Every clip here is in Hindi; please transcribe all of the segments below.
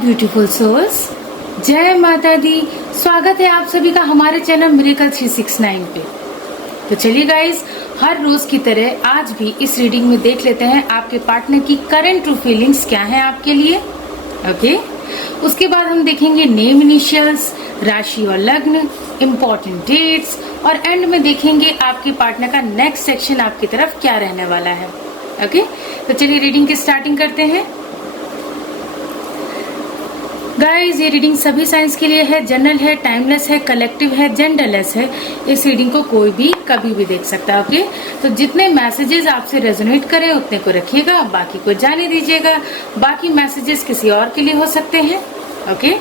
ब्यूटीफुल सोल्स, जय माता दी। स्वागत है आप सभी का हमारे चैनल मिरेकल 369 पे। तो चलिए गाइस, हर रोज की तरह आज भी इस रीडिंग में देख लेते हैं आपके पार्टनर की करंट ट्रू फीलिंग्स क्या है आपके लिए। ओके, उसके बाद हम देखेंगे नेम इनिशियल्स, राशि और लग्न, इम्पोर्टेंट डेट्स और एंड में देखेंगे आपके पार्टनर का नेक्स्ट सेक्शन आपकी तरफ क्या रहने वाला है। ओके, तो चलिए रीडिंग की स्टार्टिंग करते हैं। गाइस, ये रीडिंग सभी साइंस के लिए है, जनरल है, टाइमलेस है, कलेक्टिव है, जेंडरलेस है। इस रीडिंग को कोई भी कभी भी देख सकता है। ओके, तो जितने मैसेजेस आपसे रेजोनेट करें उतने को रखिएगा, बाकी को जाने दीजिएगा। बाकी मैसेजेस किसी और के लिए हो सकते हैं। ओके,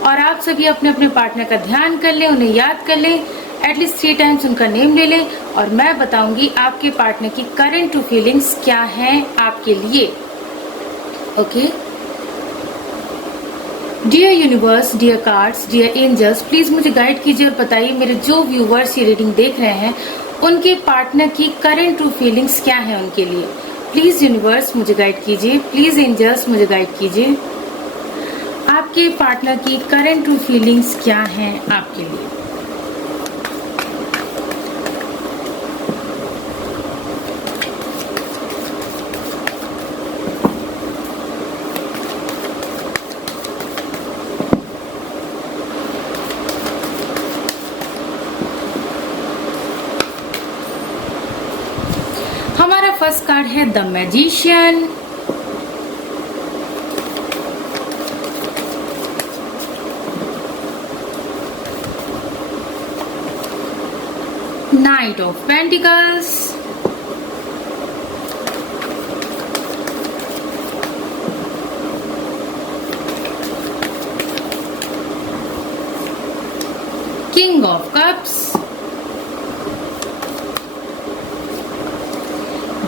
और आप सभी अपने अपने पार्टनर का ध्यान कर लें, उन्हें याद कर लें, एटलीस्ट 3 टाइम्स उनका नेम ले लें और मैं बताऊंगी आपके पार्टनर की करंट ट्रू फीलिंग्स क्या है आपके लिए। Okay, dear universe, dear cards, dear angels, please मुझे गाइड कीजिए और बताइए मेरे जो व्यूवर्स ये रीडिंग देख रहे हैं उनके पार्टनर की करंट ट्रू फीलिंग्स क्या है उनके लिए। प्लीज यूनिवर्स मुझे गाइड कीजिए, प्लीज एंजल्स मुझे गाइड कीजिए, आपके पार्टनर की करंट ट्रू फीलिंग्स क्या है आपके लिए। हमारा फर्स्ट कार्ड है the magician, night of pentacles, king of cups,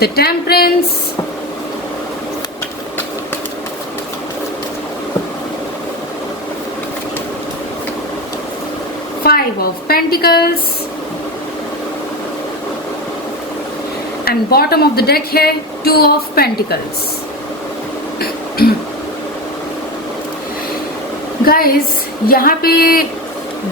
the temperance, five of pentacles and bottom of the deck है 2 of pentacles। गाइस, यहाँ पे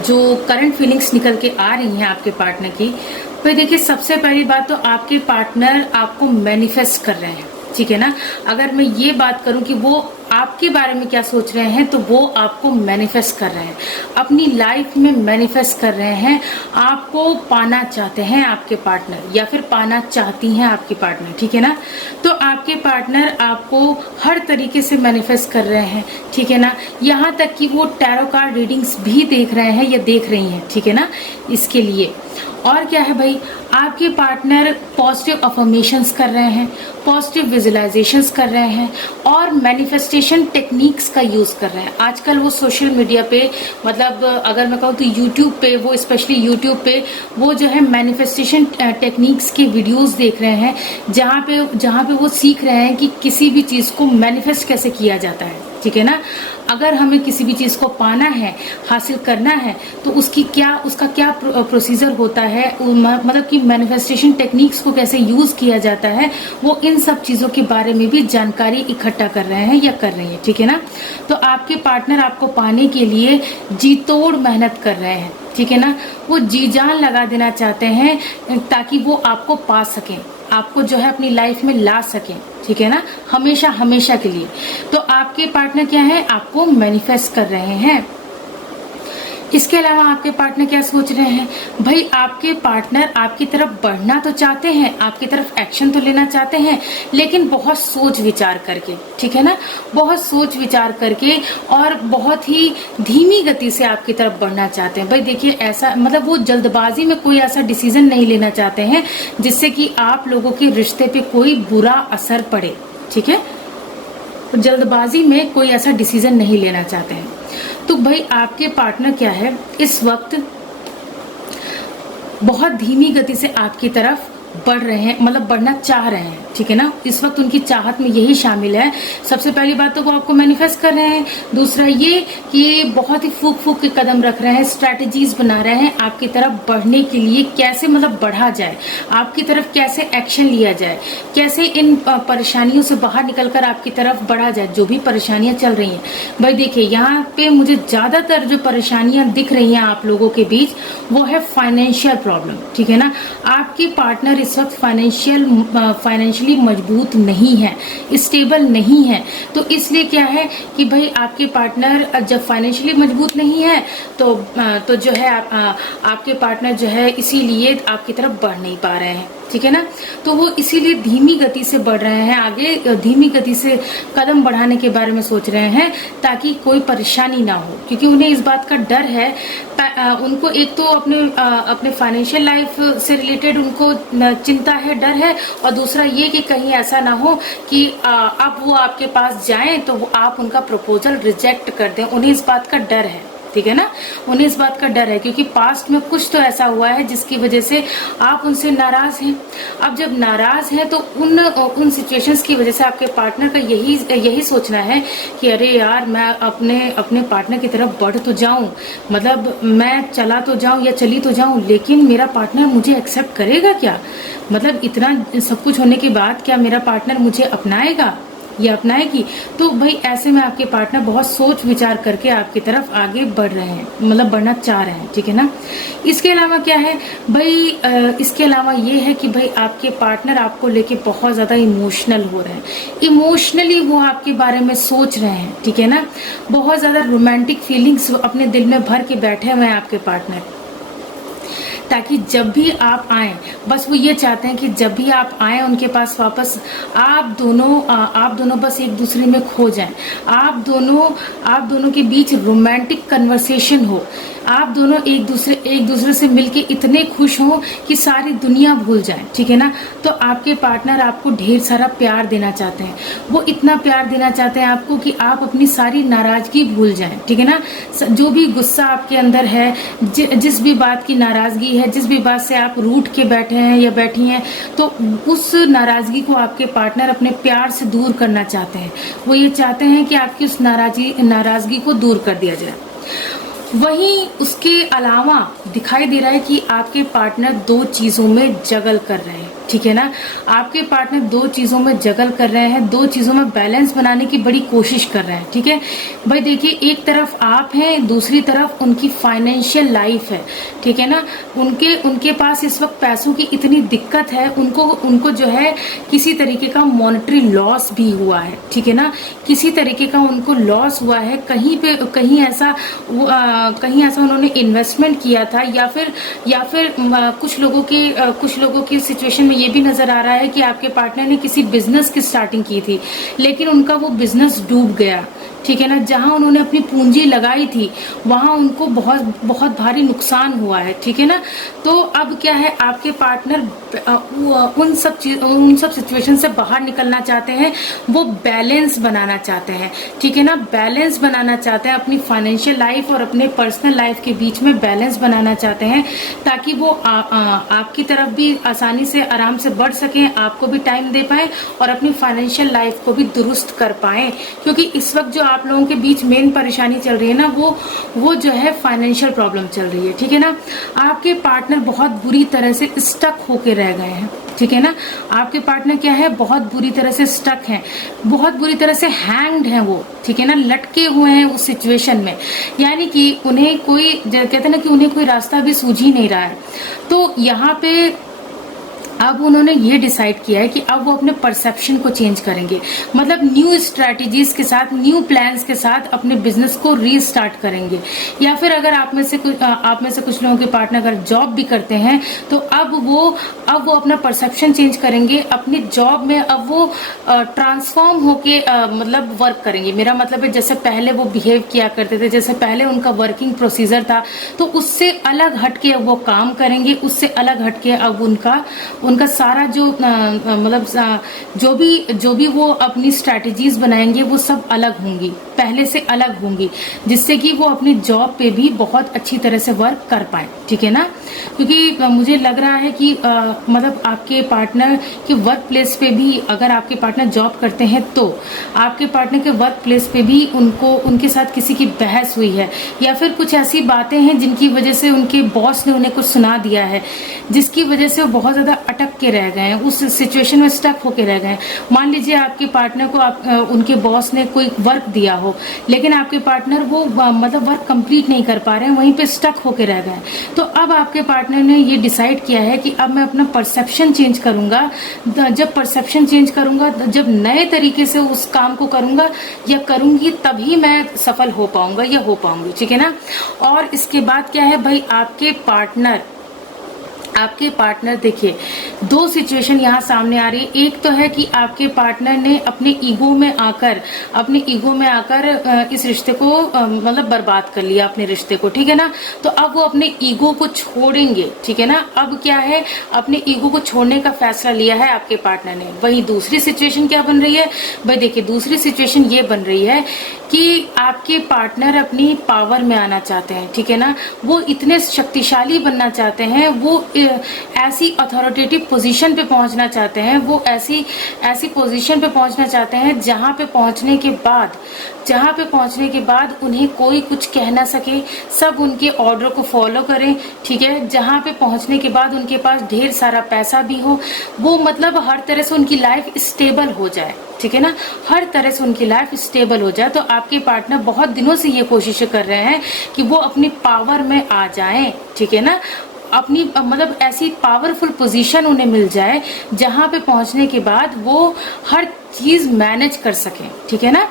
जो करंट फीलिंग्स निकल के आ रही हैं आपके पार्टनर की, तो देखिए सबसे पहली बात तो आपके पार्टनर आपको मैनिफेस्ट कर रहे हैं, ठीक है ना। अगर मैं ये बात करूं कि वो आपके बारे में क्या सोच रहे हैं, तो वो आपको मैनिफेस्ट कर रहे हैं, अपनी लाइफ में मैनिफेस्ट कर रहे हैं। आपको पाना चाहते हैं आपके पार्टनर, या फिर पाना चाहती हैं आपके पार्टनर, ठीक है ना। तो आपके पार्टनर आपको हर तरीके से मैनिफेस्ट कर रहे हैं, ठीक है ना। यहाँ तक कि वो टैरो कार्ड रीडिंग्स भी देख रहे हैं या देख रही हैं, ठीक है ना। इसके लिए और क्या है भाई, आपके पार्टनर पॉजिटिव अफर्मेशंस कर रहे हैं, पॉजिटिव विजुअलाइजेशंस कर रहे हैं और मैनिफेस्टेशन टेक्निक्स का यूज कर रहे हैं। आजकल वो सोशल मीडिया पे, मतलब अगर मैं कहूँ तो यूट्यूब पे, वो स्पेशली यूट्यूब पे वो जो है मैनिफेस्टेशन टेक्निक्स के वीडियोस देख रहे हैं, जहाँ पे वो सीख रहे हैं कि किसी भी चीज को मैनिफेस्ट कैसे किया जाता है, ठीक है ना। अगर हमें किसी भी चीज को पाना है, हासिल करना है, तो उसका क्या प्रोसीजर होता है, मतलब कि मैनिफेस्टेशन टेक्निक्स को कैसे यूज किया जाता है, वो इन सब चीजों के बारे में भी जानकारी इकट्ठा कर रहे हैं या कर रही है, ठीक है ना। तो आपके पार्टनर आपको पाने के लिए जी तोड़ मेहनत कर रहे हैं, ठीक है ना। वो जी जान लगा देना चाहते हैं ताकि वो आपको पा सकें, आपको जो है अपनी लाइफ में ला सकें, ठीक है ना, हमेशा हमेशा के लिए। तो आपके पार्टनर क्या है, आपको मैनिफेस्ट कर रहे हैं। इसके अलावा आपके पार्टनर क्या सोच रहे हैं भाई, आपके पार्टनर आपकी तरफ बढ़ना तो चाहते हैं, आपकी तरफ एक्शन तो लेना चाहते हैं, लेकिन बहुत सोच विचार करके, ठीक है ना, बहुत सोच विचार करके और बहुत ही धीमी गति से आपकी तरफ बढ़ना चाहते हैं। भाई देखिए, ऐसा मतलब वो जल्दबाजी में कोई ऐसा डिसीजन नहीं लेना चाहते हैं जिससे कि आप लोगों के रिश्ते पे कोई बुरा असर पड़े, ठीक है। तो जल्दबाजी में कोई ऐसा डिसीजन नहीं लेना चाहते हैं। तो भाई आपके पार्टनर क्या है, इस वक्त बहुत धीमी गति से आपकी तरफ बढ़ रहे हैं, मतलब बढ़ना चाह रहे हैं, ठीक है ना। इस वक्त उनकी चाहत में यही शामिल है। सबसे पहली बात तो वो आपको मैनिफेस्ट कर रहे हैं। दूसरा ये कि बहुत ही फूक फूक के कदम रख रहे हैं, स्ट्रैटेजीज बना रहे हैं आपकी तरफ बढ़ने के लिए, कैसे मतलब बढ़ा जाए, आपकी तरफ कैसे एक्शन लिया जाए, कैसे इन परेशानियों से बाहर निकलकर आपकी तरफ बढ़ा जाए, जो भी परेशानियां चल रही हैं। भाई देखिए, यहाँ पे मुझे ज्यादातर जो परेशानियां दिख रही हैं आप लोगों के बीच, वो है फाइनेंशियल प्रॉब्लम, ठीक है ना। आपकी पार्टनर इस वक्त फाइनेंशियली मजबूत नहीं है, स्टेबल नहीं है। तो इसलिए क्या है कि भाई आपके पार्टनर जब फाइनेंशियली मजबूत नहीं है तो जो है आपके पार्टनर जो है इसीलिए आपकी तरफ बढ़ नहीं पा रहे हैं, ठीक है ना। तो वो इसीलिए धीमी गति से बढ़ रहे हैं आगे, धीमी गति से कदम बढ़ाने के बारे में सोच रहे हैं, ताकि कोई परेशानी ना हो, क्योंकि उन्हें इस बात का डर है। उनको एक तो अपने फाइनेंशियल लाइफ से रिलेटेड उनको चिंता है, डर है, और दूसरा ये कि कहीं ऐसा ना हो कि अब वो आपके पास जाएं तो आप उनका प्रपोजल रिजेक्ट कर दें। उन्हें इस बात का डर है, ठीक है ना। उन्हें इस बात का डर है क्योंकि पास्ट में कुछ तो ऐसा हुआ है जिसकी वजह से आप उनसे नाराज हैं। अब जब नाराज हैं तो उन सिचुएशंस की वजह से आपके पार्टनर का यही सोचना है कि अरे यार, मैं अपने पार्टनर की तरफ बढ़ तो जाऊं, मतलब मैं चला तो जाऊं या चली तो जाऊं, लेकिन मेरा पार्टनर मुझे एक्सेप्ट करेगा क्या? मतलब इतना सब कुछ होने के बाद क्या मेरा पार्टनर मुझे अपनाएगा या अपनाएगी? तो भाई ऐसे में आपके पार्टनर बहुत सोच विचार करके आपकी तरफ आगे बढ़ रहे हैं, मतलब बढ़ना चाह रहे हैं, ठीक है ना। इसके अलावा क्या है भाई, इसके अलावा ये है कि भाई आपके पार्टनर आपको लेके बहुत ज्यादा इमोशनल हो रहे हैं, इमोशनली वो आपके बारे में सोच रहे हैं, ठीक है ना। बहुत ज्यादा रोमांटिक फीलिंग्स अपने दिल में भर के बैठे हुए हैं आपके पार्टनर, ताकि जब भी आप आए, बस वो ये चाहते हैं कि जब भी आप आए उनके पास वापस, आप दोनों बस एक दूसरे में खो जाएं। आप दोनों के बीच रोमांटिक कन्वर्सेशन हो, आप दोनों एक दूसरे से मिलके इतने खुश हो कि सारी दुनिया भूल जाए, ठीक है ना। तो आपके पार्टनर आपको ढेर सारा प्यार देना चाहते हैं, वो इतना प्यार देना चाहते हैं आपको कि आप अपनी सारी नाराजगी भूल जाएं, ठीक है ना। जो भी गुस्सा आपके अंदर है, जिस भी बात की नाराजगी है, जिस भी बात से आप रूठ के बैठे हैं या बैठी हैं, तो उस नाराजगी को आपके पार्टनर अपने प्यार से दूर करना चाहते हैं। वो ये चाहते हैं कि आपकी उस नाराजगी को दूर कर दिया जाए। वहीं उसके अलावा दिखाई दे रहा है कि आपके पार्टनर दो चीजों में जगल कर रहे हैं, ठीक है ना। आपके पार्टनर दो चीजों में जगल कर रहे हैं, दो चीजों में बैलेंस बनाने की बड़ी कोशिश कर रहे हैं, ठीक है भाई। देखिए, एक तरफ आप हैं, दूसरी तरफ उनकी फाइनेंशियल लाइफ है, ठीक है ना। उनके पास इस वक्त पैसों की इतनी दिक्कत है, उनको जो है किसी तरीके का मॉनेटरी लॉस भी हुआ है, ठीक है ना। किसी तरीके का उनको लॉस हुआ है, कहीं ऐसा उन्होंने इन्वेस्टमेंट किया था, या फिर कुछ लोगों की सिचुएशन में ये भी नजर आ रहा है कि आपके पार्टनर ने किसी बिजनेस की स्टार्टिंग की थी, लेकिन उनका वो बिजनेस डूब गया, ठीक है ना। जहां उन्होंने अपनी पूंजी लगाई थी वहां उनको बहुत भारी नुकसान हुआ है, ठीक है ना। तो अब क्या है, आपके पार्टनर उन सब सिचुएशन से बाहर निकलना चाहते हैं, वो बैलेंस बनाना चाहते हैं, ठीक है ना। बैलेंस बनाना चाहते हैं अपनी फाइनेंशियल लाइफ और अपने पर्सनल लाइफ के बीच में बैलेंस बनाना चाहते हैं, ताकि वो आपकी तरफ भी आसानी से आराम से बढ़ सकें, आपको भी टाइम दे पाए और अपनी फाइनेंशियल लाइफ को भी दुरुस्त कर पाए। क्योंकि इस वक्त जो आप लोगों के बीच मेन परेशानी चल रही है ना, वो जो है फाइनेंशियल प्रॉब्लम चल रही है, ठीक है ना। आपके पार्टनर बहुत बुरी तरह से स्टक होके रह गए हैं, ठीक है ना। आपके पार्टनर क्या है, बहुत बुरी तरह से स्टक हैं, बहुत बुरी तरह से हैंग्ड हैं वो, ठीक है ना, लटके हुए हैं उस सिचुएशन में। यानी कि उन्हें कहते हैं ना कि उन्हें कोई रास्ता भी सूझ ही नहीं रहा है। तो यहाँ पे अब उन्होंने ये डिसाइड किया है कि अब वो अपने परसेप्शन को चेंज करेंगे, मतलब न्यू स्ट्रैटेजीज के साथ, न्यू प्लान्स के साथ अपने बिजनेस को रीस्टार्ट करेंगे। या फिर अगर आप में से कुछ लोगों के पार्टनर अगर जॉब भी करते हैं, तो अब वो अपना परसेप्शन चेंज करेंगे अपनी जॉब में। अब वो ट्रांसफॉर्म होके मतलब वर्क करेंगे। मेरा मतलब है, जैसे पहले वो बिहेव किया करते थे, जैसे पहले उनका वर्किंग प्रोसीजर था, तो उससे अलग हटके वो काम करेंगे, उससे अलग हटके अब उनका सारा जो मतलब जो भी वो अपनी स्ट्रैटेजीज बनाएंगे वो सब अलग होंगी, पहले से अलग होंगी, जिससे कि वो अपनी जॉब पे भी बहुत अच्छी तरह से वर्क कर पाए, ठीक है ना। क्योंकि मुझे लग रहा है कि मतलब आपके पार्टनर के वर्क प्लेस पे भी, अगर आपके पार्टनर जॉब करते हैं तो आपके पार्टनर के वर्क प्लेस पे भी उनके साथ किसी की बहस हुई है, या फिर कुछ ऐसी बातें हैं जिनकी वजह से उनके बॉस ने उन्हें कुछ सुना दिया है, जिसकी वजह से वो बहुत ज्यादा अटक के रह गए हैं, उस सिचुएशन में स्टक होके रह गए हैं। मान लीजिए आपके पार्टनर को उनके बॉस ने कोई वर्क दिया हो, लेकिन आपके पार्टनर वो मतलब वर्क कंप्लीट नहीं कर पा रहे हैं, वहीं पे स्टक होके रह गए। तो अब आपके पार्टनर ने ये डिसाइड किया है कि अब मैं अपना परसेप्शन चेंज करूंगा। जब परसेप्शन चेंज करूंगा, जब नए तरीके से उस काम को करूंगा या करूंगी, तभी मैं सफल हो पाऊंगा या हो पाऊंगी, ठीक है ना। और इसके बाद क्या है भाई, आपके पार्टनर देखिए, दो सिचुएशन यहाँ सामने आ रही है। एक तो है कि आपके पार्टनर ने अपने ईगो में आकर इस रिश्ते को मतलब बर्बाद कर लिया, अपने रिश्ते को, ठीक है ना। तो अब वो अपने ईगो को छोड़ेंगे, ठीक है ना। अब क्या है, अपने ईगो को छोड़ने का फैसला लिया है आपके पार्टनर ने। वहीं दूसरी सिचुएशन क्या बन रही है भाई, देखिए दूसरी सिचुएशन ये बन रही है कि आपके पार्टनर अपनी पावर में आना चाहते हैं, ठीक है ना। वो इतने शक्तिशाली बनना चाहते हैं, वो ऐसी अथॉरिटेटिव पोजीशन पे पहुंचना चाहते हैं, वो ऐसी पोजीशन पे पहुंचना चाहते हैं जहां पे पहुंचने के बाद उन्हें कोई कुछ कह ना सके, सब उनके ऑर्डर को फॉलो करें, ठीक है। जहां पे पहुंचने के बाद उनके पास ढेर सारा पैसा भी हो, वो मतलब हर तरह से उनकी लाइफ स्टेबल हो जाए, ठीक है ना, हर तरह से उनकी लाइफ स्टेबल हो जाए। तो आपके पार्टनर बहुत दिनों से ये कोशिश कर रहे हैं कि वो अपनी पावर में आ जाएं, ठीक है ना। अपनी मतलब ऐसी पावरफुल पोजीशन उन्हें मिल जाए जहां पे पहुंचने के बाद वो हर चीज मैनेज कर सकें, ठीक है ना।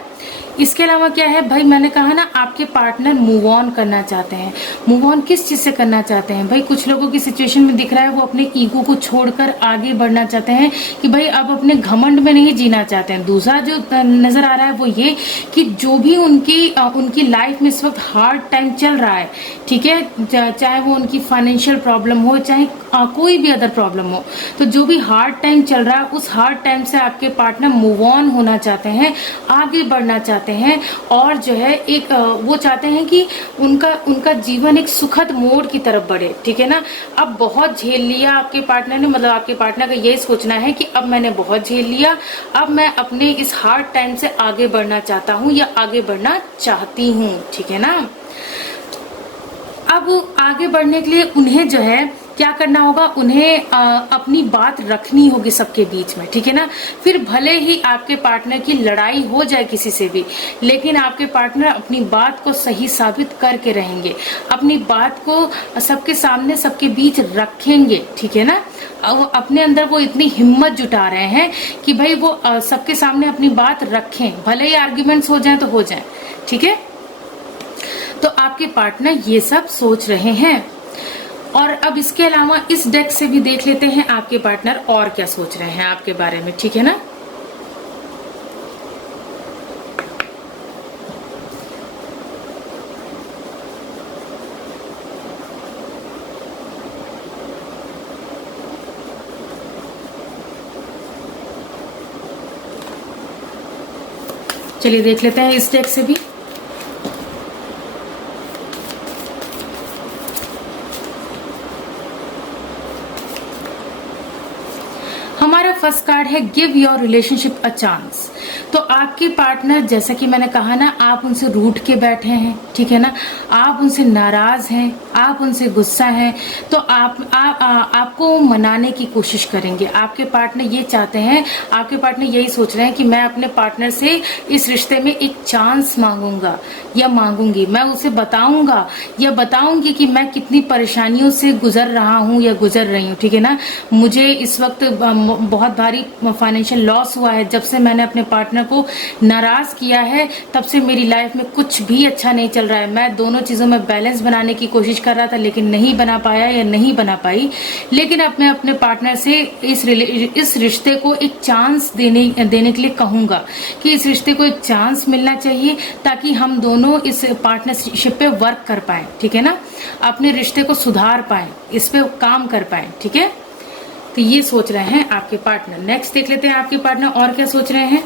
इसके अलावा क्या है भाई, मैंने कहा ना आपके पार्टनर मूव ऑन करना चाहते हैं। मूव ऑन किस चीज से करना चाहते हैं भाई, कुछ लोगों की सिचुएशन में दिख रहा है वो अपने ईगो को छोड़कर आगे बढ़ना चाहते हैं कि भाई अब अपने घमंड में नहीं जीना चाहते हैं। दूसरा जो नजर आ रहा है वो ये कि जो भी उनकी लाइफ में इस वक्त हार्ड टाइम चल रहा है, ठीक है, चाहे वो उनकी फाइनेंशियल प्रॉब्लम हो, चाहे कोई भी अदर प्रॉब्लम हो, तो जो भी हार्ड टाइम चल रहा है उस हार्ड टाइम से आपके पार्टनर मूव ऑन होना चाहते हैं, आगे बढ़ना चाहते हैं। और जो है एक वो चाहते हैं कि उनका जीवन एक सुखद मोड़ की तरफ बढ़े, ठीक है ना। अब बहुत झेल लिया आपके पार्टनर ने, मतलब आपके पार्टनर का यही सोचना है कि अब मैंने बहुत झेल लिया, अब मैं अपने इस हार्ड टाइम से आगे बढ़ना चाहता हूँ या आगे बढ़ना चाहती हूँ, ठीक है ना। अब आगे बढ़ने के लिए उन्हें जो है क्या करना होगा, उन्हें अपनी बात रखनी होगी सबके बीच में, ठीक है ना। फिर भले ही आपके पार्टनर की लड़ाई हो जाए किसी से भी, लेकिन आपके पार्टनर अपनी बात को सही साबित करके रहेंगे, अपनी बात को सबके सामने सबके बीच रखेंगे, ठीक है ना। अपने अंदर वो इतनी हिम्मत जुटा रहे हैं कि भाई वो सबके सामने अपनी बात रखें, भले ही आर्ग्यूमेंट्स हो जाए तो हो जाए, ठीक है। तो आपके पार्टनर ये सब सोच रहे हैं। और अब इसके अलावा इस डेक से भी देख लेते हैं आपके पार्टनर और क्या सोच रहे हैं आपके बारे में, ठीक है ना। चलिए देख लेते हैं इस डेक से भी। हमारा फर्स्ट कार्ड है give your relationship a chance. तो आपके पार्टनर, जैसा कि मैंने कहा ना, आप उनसे रूठ के बैठे हैं, ठीक है ना, आप उनसे नाराज हैं, आप उनसे गुस्सा हैं, तो आपको मनाने की कोशिश करेंगे। आपके पार्टनर ये चाहते हैं, आपके पार्टनर यही सोच रहे हैं कि मैं अपने पार्टनर से इस रिश्ते में एक चांस मांगूंगा या मांगूंगी, मैं उसे बताऊंगा या बताऊंगी कि मैं कितनी परेशानियों से गुजर रहा हूं या गुजर रही हूं, ठीक है ना। मुझे इस वक्त बहुत भारी फाइनेंशियल लॉस हुआ है, जब से मैंने अपने पार्टनर को नाराज किया है तब से मेरी लाइफ में कुछ भी अच्छा नहीं चल रहा है। मैं दोनों चीजों में बैलेंस बनाने की कोशिश कर रहा था लेकिन नहीं बना पाया या नहीं बना पाई। लेकिन अब मैं अपने पार्टनर से इस रिश्ते को एक चांस देने के लिए कहूंगा कि इस रिश्ते को एक चांस मिलना चाहिए ताकि हम दोनों इस पार्टनरशिप पे वर्क कर पाए, ठीक है ना, अपने रिश्ते को सुधार पाए, इस पे काम कर पाए, ठीक है। तो ये सोच रहे हैं आपके पार्टनर। नेक्स्ट देख लेते हैं आपके पार्टनर और क्या सोच रहे हैं।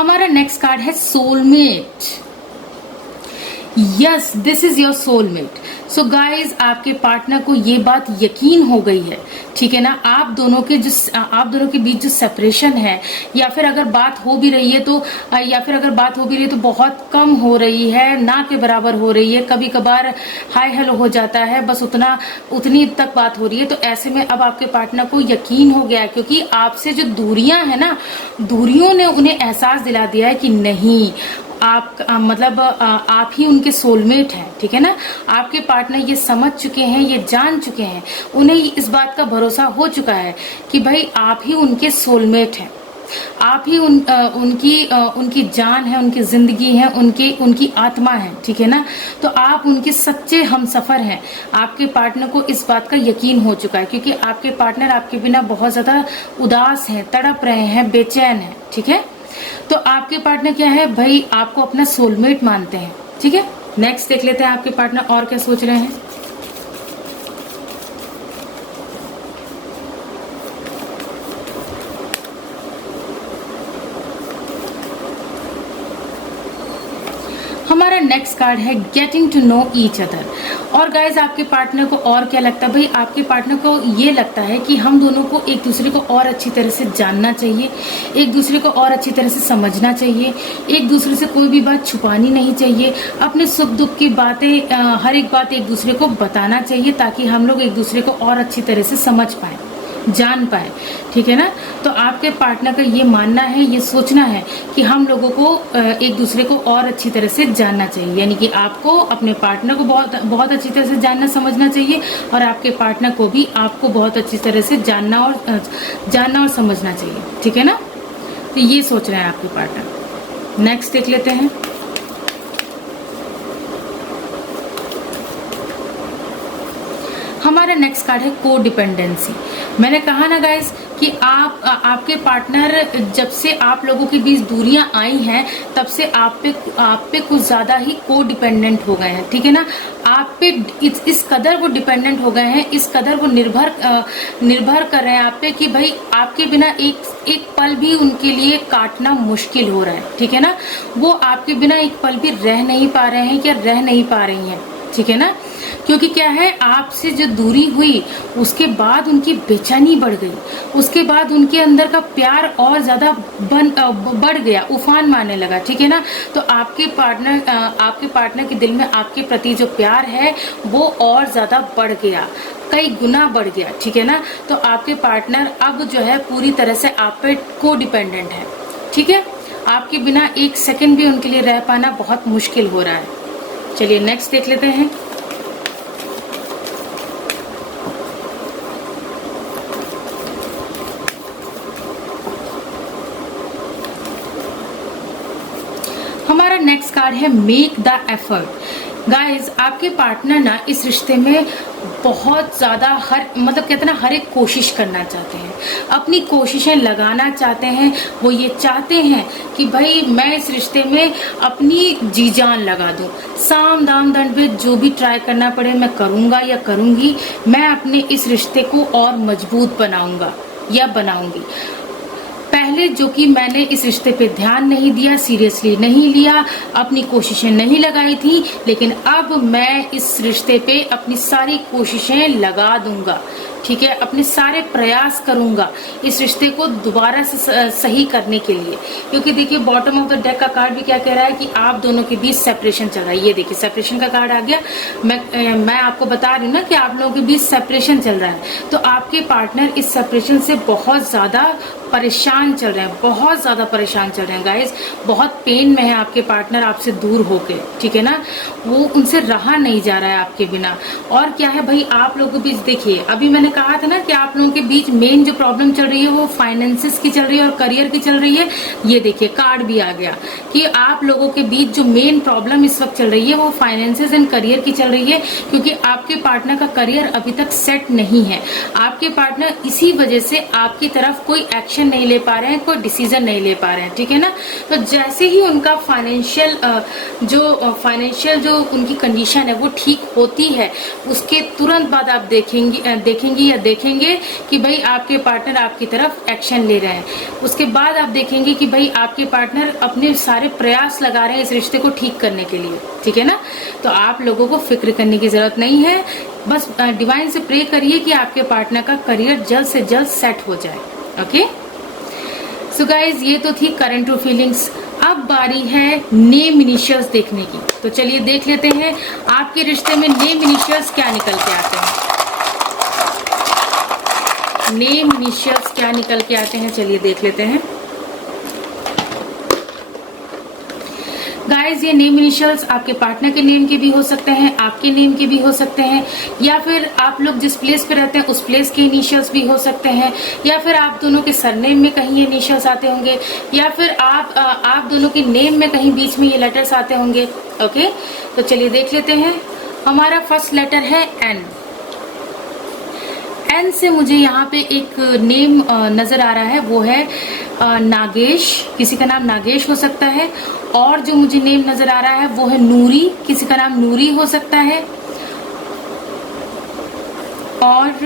हमारा नेक्स्ट कार्ड है soulmate. Yes, this is your soulmate. So guys, आपके पार्टनर को ये बात यकीन हो गई है, ठीक है ना। आप दोनों के बीच जो सेपरेशन है, या फिर अगर बात हो भी रही है तो बहुत कम हो रही है, ना के बराबर हो रही है। कभी कभार हाय हेलो हो जाता है, बस उतनी तक बात हो रही है। तो ऐसे में अब आपके पार्टनर को यकीन हो गया है, क्योंकि आपसे जो दूरियां है ना, दूरियों ने उन्हें एहसास दिला दिया है कि नहीं, आप आप ही उनके सोलमेट हैं, ठीक है ना। आपके पार्टनर ये समझ चुके हैं, ये जान चुके हैं, उन्हें इस बात का भरोसा हो चुका है कि भाई आप ही उनके सोलमेट हैं, आप ही उनकी जान है, उनकी जिंदगी है, उनकी आत्मा है, ठीक है ना। तो आप उनके सच्चे हमसफर हैं। आपके पार्टनर को इस बात का यकीन हो चुका है, क्योंकि आपके पार्टनर आपके बिना बहुत ज्यादा उदास हैं, तड़प रहे हैं, बेचैन हैं, ठीक है। तो आपके पार्टनर क्या है भाई, आपको अपना सोलमेट मानते हैं, ठीक है। नेक्स्ट देख लेते हैं आपके पार्टनर और क्या सोच रहे हैं। हमारा नेक्स्ट कार्ड है getting to know each other. और गाइज, आपके पार्टनर को और क्या लगता है भाई, आपके पार्टनर को ये लगता है कि हम दोनों को एक दूसरे को और अच्छी तरह से जानना चाहिए, एक दूसरे को और अच्छी तरह से समझना चाहिए, एक दूसरे से कोई भी बात छुपानी नहीं चाहिए, अपने सुख दुख की बातें हर एक बात एक दूसरे को बताना चाहिए, ताकि हम लोग एक दूसरे को और अच्छी तरह से समझ पाए, जान पाए, ठीक है ना। तो आपके पार्टनर का ये मानना है, ये सोचना है कि हम लोगों को एक दूसरे को और अच्छी तरह से जानना चाहिए, यानी कि आपको अपने पार्टनर को बहुत अच्छी तरह से जानना समझना चाहिए, और आपके पार्टनर को भी आपको बहुत अच्छी तरह से जानना और समझना चाहिए, ठीक है ना। तो ये सोच रहे हैं आपके पार्टनर। नेक्स्ट देख लेते हैं। हमारा नेक्स्ट कार्ड है को डिपेंडेंसी। मैंने कहा ना गाइस कि आपके पार्टनर, जब से आप लोगों के बीच दूरियां आई हैं, तब से आप पे कुछ ज्यादा ही को डिपेंडेंट हो गए हैं, ठीक है ना। आप पे इस कदर वो डिपेंडेंट हो गए हैं, इस कदर वो निर्भर कर रहे हैं आप पे, कि भाई आपके बिना एक पल भी उनके लिए काटना मुश्किल हो रहा है, ठीक है ना। वो आपके बिना एक पल भी रह नहीं पा रहे हैं, या रह नहीं पा रही हैं, ठीक है ना। क्योंकि क्या है, आपसे जो दूरी हुई उसके बाद उनकी बेचैनी बढ़ गई, उसके बाद उनके अंदर का प्यार और ज्यादा बढ़ गया, उफान मारने लगा, ठीक है ना। तो आपके पार्टनर के दिल में आपके प्रति जो प्यार है वो और ज्यादा बढ़ गया, कई गुना बढ़ गया, ठीक है ना। तो आपके पार्टनर अब जो है पूरी तरह से आप पे को डिपेंडेंट है, ठीक है। आपके बिना एक सेकंड भी उनके लिए रह पाना बहुत मुश्किल हो रहा है। चलिए नेक्स्ट देख लेते हैं। हमारा नेक्स्ट कार्ड है मेक द एफर्ट। गाइज, आपके पार्टनर ना इस रिश्ते में बहुत ज्यादा कहते हैं ना, हर एक कोशिश करना चाहते हैं, अपनी कोशिशें लगाना चाहते हैं। वो ये चाहते हैं कि भाई मैं इस रिश्ते में अपनी जी जान लगा दूं, साम दाम दंड पे जो भी ट्राई करना पड़े मैं करूंगा या करूंगी। मैं अपने इस रिश्ते को और मजबूत बनाऊंगा या बनाऊंगी। पहले जो कि मैंने इस रिश्ते पे ध्यान नहीं दिया, सीरियसली नहीं लिया, अपनी कोशिशें नहीं लगाई थी, लेकिन अब मैं इस रिश्ते पे अपनी सारी कोशिशें लगा दूंगा, ठीक है। अपने सारे प्रयास करूंगा इस रिश्ते को दोबारा से सही करने के लिए। क्योंकि देखिए बॉटम ऑफ द डेक का कार्ड भी क्या कह रहा है कि आप दोनों के बीच सेपरेशन चल रहा है। ये देखिए सेपरेशन का कार्ड आ गया। मैं आपको बता रही हूँ ना कि आप लोगों के बीच सेपरेशन चल रहा है। तो आपके पार्टनर इस सेपरेशन से बहुत ज्यादा परेशान चल रहे हैं, बहुत ज्यादा परेशान चल रहे हैं गाइस। बहुत पेन में है आपके पार्टनर आपसे दूर होके, ठीक है ना। वो उनसे रहा नहीं जा रहा है आपके बिना। और क्या है भाई, आप लोगों के बीच देखिए, अभी मैंने कहा था ना कि आप लोगों के बीच मेन जो प्रॉब्लम चल रही है वो फाइनेंसिस की चल रही है और करियर की चल रही है। ये देखिए कार्ड भी आ गया कि आप लोगों के बीच जो मेन प्रॉब्लम इस वक्त चल रही है वो फाइनेंसिस एंड करियर की चल रही है। क्योंकि आपके पार्टनर का करियर अभी तक सेट नहीं है। आपके पार्टनर इसी वजह से आपकी तरफ कोई एक्शन नहीं ले पा रहे हैं, कोई डिसीजन नहीं ले पा रहे हैं, ठीक है ना। तो जैसे ही उनका फाइनेंशियल जो उनकी कंडीशन है वो ठीक होती है, उसके तुरंत बाद आप देखेंगी देखेंगी या देखेंगे कि भाई आपके पार्टनर आपकी तरफ एक्शन ले रहे हैं। उसके बाद आप देखेंगे कि भाई आपके पार्टनर अपने सारे प्रयास लगा रहे हैं इस रिश्ते को ठीक करने के लिए, ठीक है ना। तो आप लोगों को फिक्र करने की जरूरत नहीं है, बस डिवाइन से प्रे करिए कि आपके पार्टनर का करियर जल्द से जल्द सेट हो जाए। ओके, सो गाइज ये तो थी करंट ट्रू फीलिंग्स। अब बारी है नेम इनिशियल्स देखने की, तो चलिए देख लेते हैं आपके रिश्ते में नेम इनिशियल्स क्या निकल के आते हैं। नेम इनिशियल्स क्या निकल के आते हैं, चलिए देख लेते हैं। गाइज ये नेम इनिशियल्स आपके पार्टनर के नेम के भी हो सकते हैं, आपके नेम के भी हो सकते हैं, या फिर आप लोग जिस प्लेस पे रहते हैं उस प्लेस के इनिशियल्स भी हो सकते हैं, या फिर आप दोनों के सरनेम में कहीं ये इनिशियल्स आते होंगे, या फिर आप दोनों के नेम में कहीं बीच में ये लेटर्स आते होंगे। ओके, तो चलिए देख लेते हैं। हमारा फर्स्ट लेटर है एन। एन से मुझे यहाँ पे एक नेम नजर आ रहा है, वो है नागेश। किसी का नाम नागेश हो सकता है। और जो मुझे नेम नजर आ रहा है वो है नूरी। किसी का नाम नूरी हो सकता है। और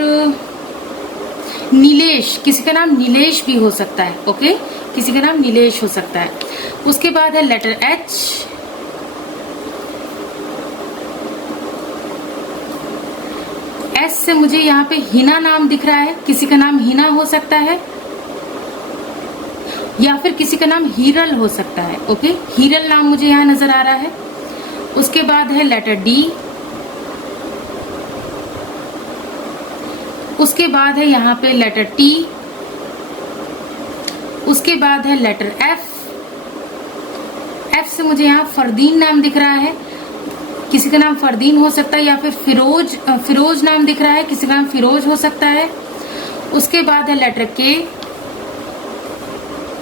नीलेश, किसी का नाम नीलेश भी हो सकता है। ओके, किसी का नाम नीलेश हो सकता है। उसके बाद है लेटर एच। एस से मुझे यहाँ पे हिना नाम दिख रहा है। किसी का नाम हिना हो सकता है, या फिर किसी का नाम हीरल हो सकता है। ओके, हीरल नाम मुझे यहाँ नजर आ रहा है। उसके बाद है लेटर डी। उसके बाद है यहाँ पे लेटर टी। उसके बाद है लेटर एफ। एफ से मुझे यहाँ फरदीन नाम दिख रहा है। किसी का नाम फरदीन हो सकता है, या फिर फिरोज नाम दिख रहा है। किसी का नाम फिरोज हो सकता है। उसके बाद है लेटर के।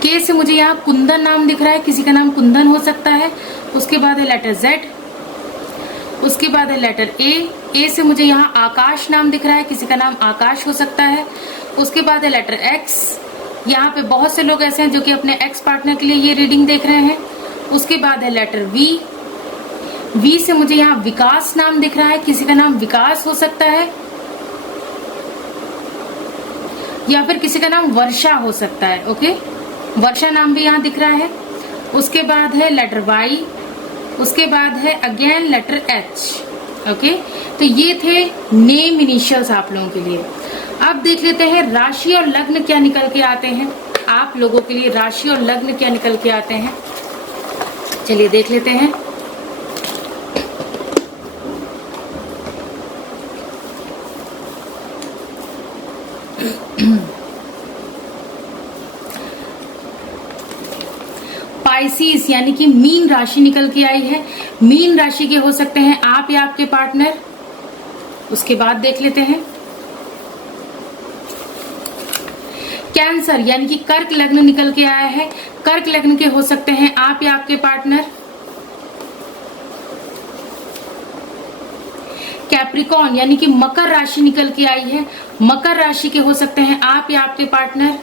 के से मुझे यहाँ कुंदन नाम दिख रहा है। किसी का नाम कुंदन हो सकता है। उसके बाद है लेटर जेड। उसके बाद है लेटर ए। ए से मुझे यहाँ आकाश नाम दिख रहा है। किसी का नाम आकाश हो सकता है। उसके बाद है लेटर एक्स। यहाँ पे बहुत से लोग ऐसे हैं जो कि अपने एक्स पार्टनर के लिए ये रीडिंग देख रहे हैं। उसके बाद है लेटर वी। वी से मुझे यहाँ विकास नाम दिख रहा है। किसी का नाम विकास हो सकता है, या फिर किसी का नाम वर्षा हो सकता है। ओके, वर्षा नाम भी यहाँ दिख रहा है। उसके बाद है लेटर वाई। उसके बाद है अगेन लेटर एच। ओके, तो ये थे नेम इनिशियल्स आप लोगों के लिए। अब देख लेते हैं राशि और लग्न क्या निकल के आते हैं आप लोगों के लिए। राशि और लग्न क्या निकल के आते हैं, चलिए देख लेते हैं। पाइसिस यानी कि मीन राशि निकल के आई है। मीन राशि के हो सकते हैं आप या आपके पार्टनर। उसके बाद देख लेते हैं कैंसर यानी कि कर्क लग्न निकल के आया है। कर्क लग्न के हो सकते हैं आप या आपके पार्टनर। कैप्रिकॉन यानी कि मकर राशि निकल के आई है। मकर राशि के हो सकते हैं आप या आपके पार्टनर।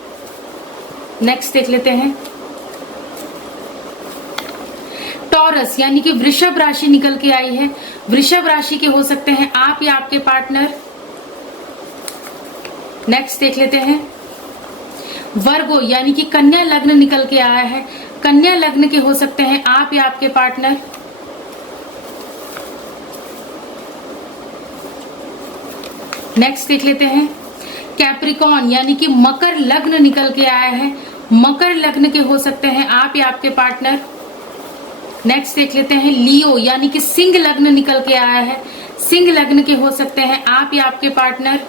नेक्स्ट देख लेते हैं टॉरस यानी कि वृषभ राशि निकल के आई है। वृषभ राशि के हो सकते हैं आप या आपके पार्टनर। नेक्स्ट देख लेते हैं वर्गो यानी कि कन्या लग्न निकल के आया है। कन्या लग्न के हो सकते हैं आप या आपके पार्टनर। नेक्स्ट देख लेते हैं कैप्रिकॉन यानी कि मकर लग्न निकल के आया है। मकर लग्न के हो सकते हैं आप या आपके पार्टनर। नेक्स्ट देख लेते हैं लियो यानी कि सिंह लग्न निकल के आया है। सिंह लग्न के हो सकते हैं आप या आपके पार्टनर।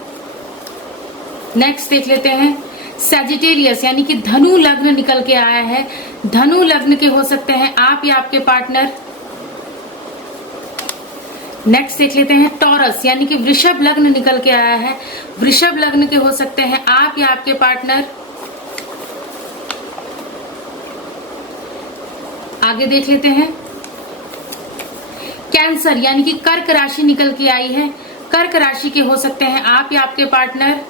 नेक्स्ट देख लेते हैं सैजिटेरियस यानी कि धनु लग्न निकल के आया है। धनु लग्न के हो सकते हैं आप या आपके पार्टनर। नेक्स्ट देख लेते हैं टॉरस यानी कि वृषभ लग्न निकल के आया है। वृषभ लग्न के हो सकते हैं आप या आपके पार्टनर। आगे देख लेते हैं कैंसर यानी कि कर्क राशि निकल के आई है। कर्क राशि के हो सकते हैं आप या आपके पार्टनर।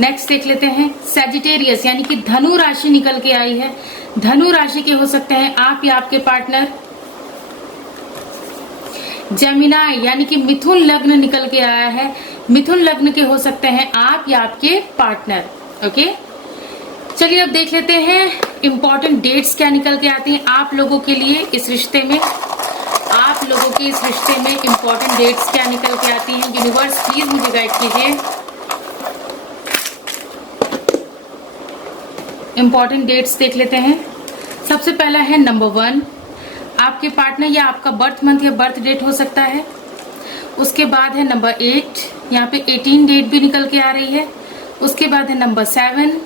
नेक्स्ट देख लेते हैं सैजिटेरियस यानी कि धनु राशि निकल के आई है। धनु राशि के हो सकते हैं आप या आपके पार्टनर। जेमिनाई यानी कि मिथुन लग्न निकल के आया है। मिथुन लग्न के हो सकते हैं आप या आपके पार्टनर। ओके, चलिए अब देख लेते हैं इंपॉर्टेंट डेट्स क्या निकल के आती हैं आप लोगों के लिए इस रिश्ते में। आप लोगों के इस रिश्ते में इंपॉर्टेंट डेट्स क्या निकल के आती हैं। यूनिवर्स प्लीज मुझे गाइड कीजिए। इंपॉर्टेंट डेट्स देख लेते हैं। सबसे पहला है नंबर 1, आपके पार्टनर या आपका बर्थ मंथ या बर्थ डेट हो सकता है। उसके बाद है नंबर 8, यहाँ पे 18 डेट भी निकल के आ रही है। उसके बाद है नंबर 7,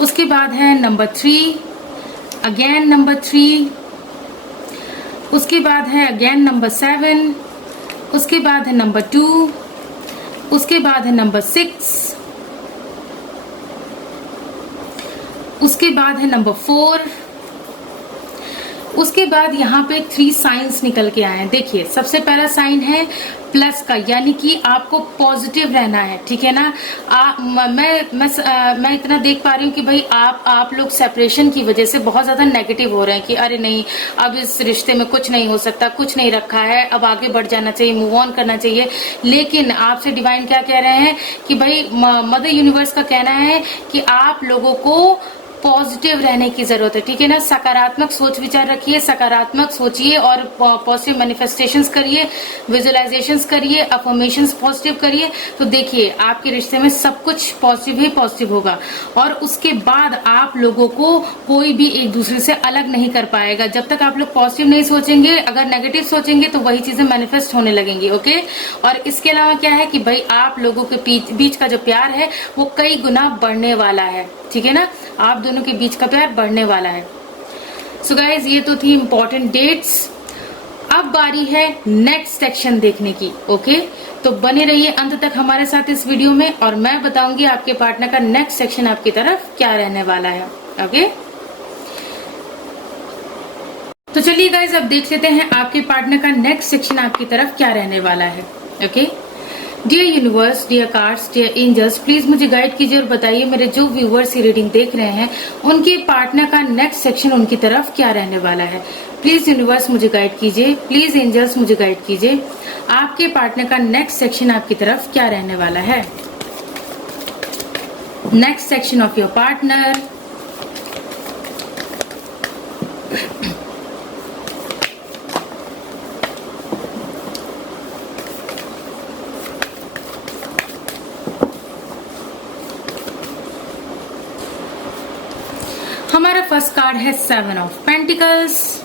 उसके बाद है नंबर 3, अगेन नंबर 3, उसके बाद है अगेन नंबर 7, उसके बाद है नंबर 2, उसके बाद है नंबर 6, उसके बाद है नंबर 4, उसके बाद यहाँ पे 3 साइंस निकल के आए हैं। देखिए सबसे पहला साइन है प्लस का, यानी कि आपको पॉजिटिव रहना है, ठीक है ना। मैं इतना देख पा रही हूँ कि भाई आप लोग सेपरेशन की वजह से बहुत ज्यादा नेगेटिव हो रहे हैं कि अरे नहीं अब इस रिश्ते में कुछ नहीं हो सकता, कुछ नहीं रखा है, अब आगे बढ़ जाना चाहिए, मूव ऑन करना चाहिए। लेकिन आपसे डिवाइन क्या कह रहे हैं कि भाई मदर यूनिवर्स का कहना है कि आप लोगों को पॉजिटिव रहने की जरूरत है, ठीक है ना। सकारात्मक सोच विचार रखिए, सकारात्मक सोचिए और पॉजिटिव मैनिफेस्टेशंस करिए, विजुअलाइजेशंस करिए, अफर्मेशंस पॉजिटिव करिए। तो देखिए आपके रिश्ते में सब कुछ पॉजिटिव ही पॉजिटिव होगा और उसके बाद आप लोगों को कोई भी एक दूसरे से अलग नहीं कर पाएगा। जब तक आप लोग पॉजिटिव नहीं सोचेंगे, अगर नेगेटिव सोचेंगे तो वही चीजें मैनिफेस्ट होने लगेंगी। ओके, और इसके अलावा क्या है कि भाई आप लोगों के बीच का जो प्यार है वो कई गुना बढ़ने वाला है, ठीक है ना। आप दोनों के बीच का प्यार बढ़ने वाला है। सो गाइज ये तो थी इंपॉर्टेंट डेट्स। अब बारी है नेक्स्ट सेक्शन देखने की। ओके, तो बने रहिए अंत तक हमारे साथ इस वीडियो में और मैं बताऊंगी आपके पार्टनर का नेक्स्ट सेक्शन आपकी तरफ क्या रहने वाला है। ओके, तो चलिए गाइज अब देख लेते हैं आपके पार्टनर का नेक्स्ट सेक्शन आपकी तरफ क्या रहने वाला है। Okay, dear universe, dear cards, dear angels, please मुझे गाइड कीजिए और बताइए मेरे जो व्यूवर्स ये रीडिंग देख रहे हैं उनके पार्टनर का नेक्स्ट सेक्शन उनकी तरफ क्या रहने वाला है। प्लीज यूनिवर्स मुझे गाइड कीजिए, प्लीज एंजल्स मुझे गाइड कीजिए, आपके पार्टनर का नेक्स्ट सेक्शन आपकी तरफ क्या रहने वाला है। Next section of your partner. हमारा फर्स्ट कार्ड है 7 of pentacles,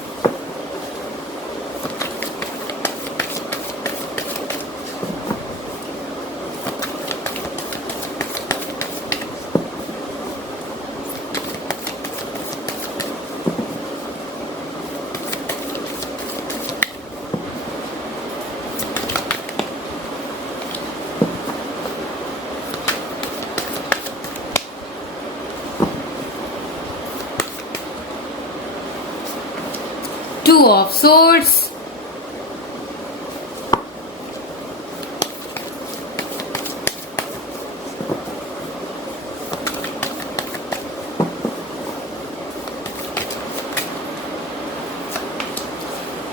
Two of Swords,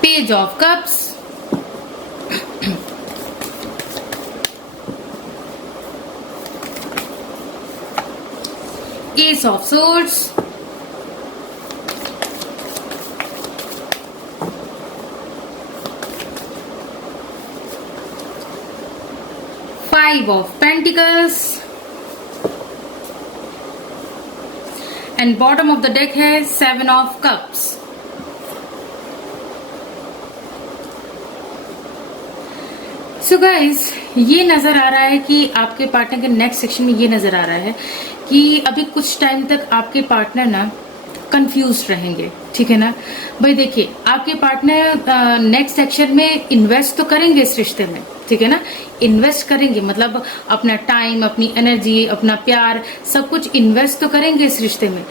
Page of Cups, Ace of Swords, Five of Pentacles and bottom of the deck है 7 of Cups। सो गाइज ये नजर आ रहा है कि आपके पार्टनर के नेक्स्ट सेक्शन में ये नजर आ रहा है कि अभी कुछ टाइम तक आपके पार्टनर ना कंफ्यूज रहेंगे, ठीक है ना। भाई देखिए आपके पार्टनर नेक्स्ट सेक्शन में इन्वेस्ट तो करेंगे इस रिश्ते में, ठीक है ना। इन्वेस्ट करेंगे मतलब अपना टाइम, अपनी एनर्जी, अपना प्यार, सब कुछ इन्वेस्ट तो करेंगे इस रिश्ते में,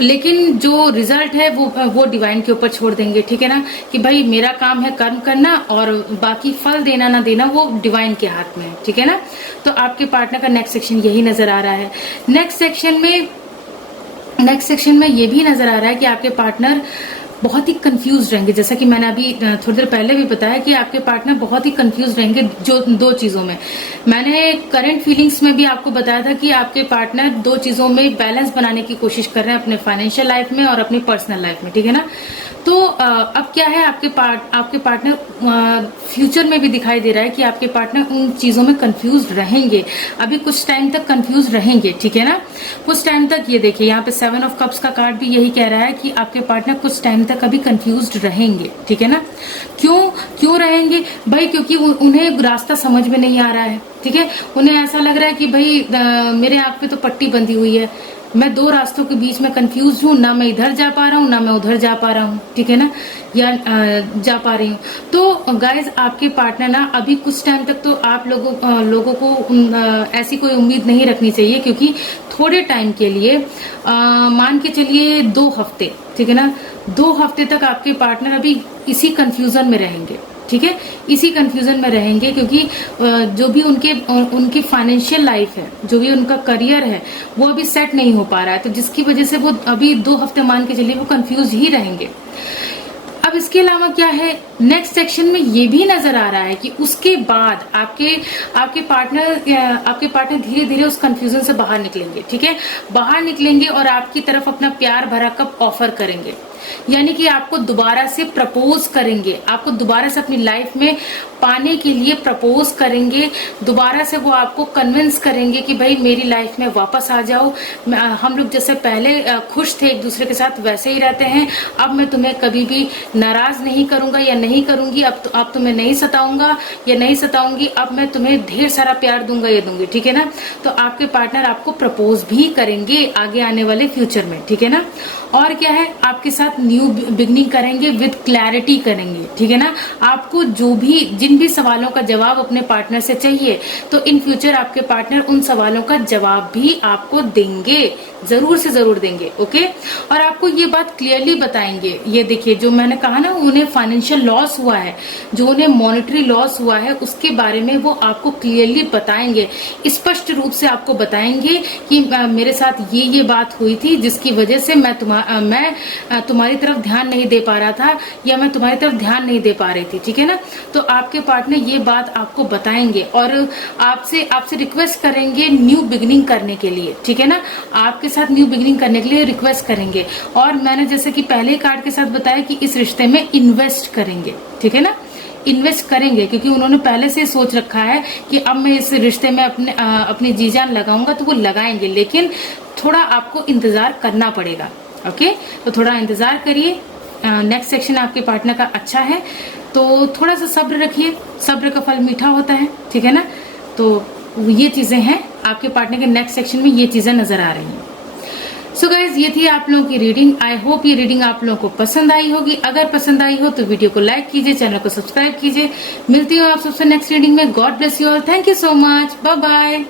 लेकिन जो रिजल्ट है वो डिवाइन के ऊपर छोड़ देंगे, ठीक है ना। कि भाई मेरा काम है कर्म करना और बाकी फल देना ना देना वो डिवाइन के हाथ में है, ठीक है ना। तो आपके पार्टनर का नेक्स्ट सेक्शन यही नजर आ रहा है। नेक्स्ट सेक्शन में ये भी नजर आ रहा है कि आपके पार्टनर बहुत ही कंफ्यूज रहेंगे। जैसा कि मैंने अभी थोड़ी देर पहले भी बताया कि आपके पार्टनर बहुत ही कंफ्यूज रहेंगे जो दो चीजों में। मैंने करंट फीलिंग्स में भी आपको बताया था कि आपके पार्टनर दो चीजों में बैलेंस बनाने की कोशिश कर रहे हैं, अपने फाइनेंशियल लाइफ में और अपनी पर्सनल लाइफ में, ठीक है ना। तो अब क्या है, आपके पार्टनर फ्यूचर में भी दिखाई दे रहा है कि आपके पार्टनर उन चीजों में कंफ्यूज रहेंगे, अभी कुछ टाइम तक कंफ्यूज रहेंगे, ठीक है ना। कुछ टाइम तक, ये देखिए यहाँ पे 7 ऑफ कप्स का कार्ड भी यही कह रहा है कि आपके पार्टनर कुछ टाइम तक अभी कंफ्यूज रहेंगे, ठीक है ना। क्यों रहेंगे भाई? क्योंकि उन्हें रास्ता समझ में नहीं आ रहा है, ठीक है। उन्हें ऐसा लग रहा है कि भाई मेरे आंख पे तो पट्टी बंधी हुई है, मैं दो रास्तों के बीच में कंफ्यूज हूँ, ना मैं इधर जा पा रहा हूँ ना मैं उधर जा पा रहा हूँ, ठीक है ना, या जा पा रही हूँ। तो गाइज आपके पार्टनर ना अभी कुछ टाइम तक तो आप लोगों को ऐसी कोई उम्मीद नहीं रखनी चाहिए, क्योंकि थोड़े टाइम के लिए मान के चलिए 2 हफ्ते, ठीक है ना, 2 हफ्ते तक आपके पार्टनर अभी इसी कंफ्यूजन में रहेंगे, ठीक है, इसी कंफ्यूजन में रहेंगे। क्योंकि जो भी उनकी फाइनेंशियल लाइफ है, जो भी उनका करियर है, वो अभी सेट नहीं हो पा रहा है, तो जिसकी वजह से वो अभी 2 हफ्ते मान के चलिए वो कंफ्यूज ही रहेंगे। अब इसके अलावा क्या है, नेक्स्ट सेक्शन में ये भी नजर आ रहा है कि उसके बाद आपके पार्टनर धीरे धीरे उस कंफ्यूजन से बाहर निकलेंगे, ठीक है, बाहर निकलेंगे और आपकी तरफ अपना प्यार भरा कप ऑफर करेंगे। यानी कि आपको दोबारा से प्रपोज करेंगे, आपको दोबारा से अपनी लाइफ में पाने के लिए प्रपोज करेंगे, दोबारा से वो आपको कन्विंस करेंगे कि भाई मेरी लाइफ में वापस आ जाओ, हम लोग जैसे पहले खुश थे एक दूसरे के साथ वैसे ही रहते हैं, अब मैं तुम्हें कभी भी नाराज नहीं करूंगा या नहीं करूंगी, अब तुम्हें नहीं सताऊंगा या नहीं सताऊंगी, अब मैं तुम्हें ढेर सारा प्यार दूंगा या दूंगी, ठीक है ना। तो आपके पार्टनर आपको प्रपोज भी करेंगे आगे आने वाले फ्यूचर में, ठीक है ना। और क्या है, आपके साथ न्यू बिगनिंग करेंगे, विद क्लैरिटी करेंगे, ठीक है ना। आपको जिन भी सवालों का जवाब अपने पार्टनर से चाहिए, तो इन फ्यूचर आपके पार्टनर उन सवालों का जवाब भी आपको देंगे, जरूर से जरूर देंगे, ओके। और आपको ये बात क्लियरली बताएंगे। ये देखिए, जो मैंने कहा ना, उन्हें फाइनेंशियल लॉस हुआ है, जो उन्हें मॉनेटरी लॉस हुआ है, उसके बारे में वो आपको क्लियरली बताएंगे, स्पष्ट रूप से आपको बताएंगे कि मेरे साथ ये बात हुई थी, जिसकी वजह से मैं तुम्हारी तरफ ध्यान नहीं दे पा रहा था, या मैं तुम्हारी तरफ ध्यान नहीं दे पा रही थी, ठीक है ना। तो आपके पार्टनर ये बात आपको बताएंगे और आपसे रिक्वेस्ट करेंगे न्यू बिगिनिंग करने के लिए, ठीक है ना। आपके साथ न्यू बिगिनिंग करने के लिए रिक्वेस्ट करेंगे। और मैंने जैसे कि पहले कार्ड के साथ बताया कि इस रिश्ते में इन्वेस्ट करेंगे, ठीक है ना, इन्वेस्ट करेंगे, क्योंकि उन्होंने पहले से सोच रखा है कि अब मैं इस रिश्ते में अपनी जी जान लगाऊंगा, तो वो लगाएंगे, लेकिन थोड़ा आपको इंतजार करना पड़ेगा, ओके। तो थोड़ा इंतजार करिए। नेक्स्ट सेक्शन आपके पार्टनर का अच्छा है, तो थोड़ा सा सब्र रखिए, सब्र का फल मीठा होता है, ठीक है ना। तो ये चीजें हैं आपके पार्टनर के नेक्स्ट सेक्शन में, ये चीजें नजर आ रही हैं। सो गाइज, ये थी आप लोगों की रीडिंग। आई होप ये रीडिंग आप लोगों को पसंद आई होगी। अगर पसंद आई हो तो वीडियो को लाइक कीजिए, चैनल को सब्सक्राइब कीजिए। मिलती हूँ आप सबसे नेक्स्ट रीडिंग में। God bless you all. Thank you so much. Bye bye.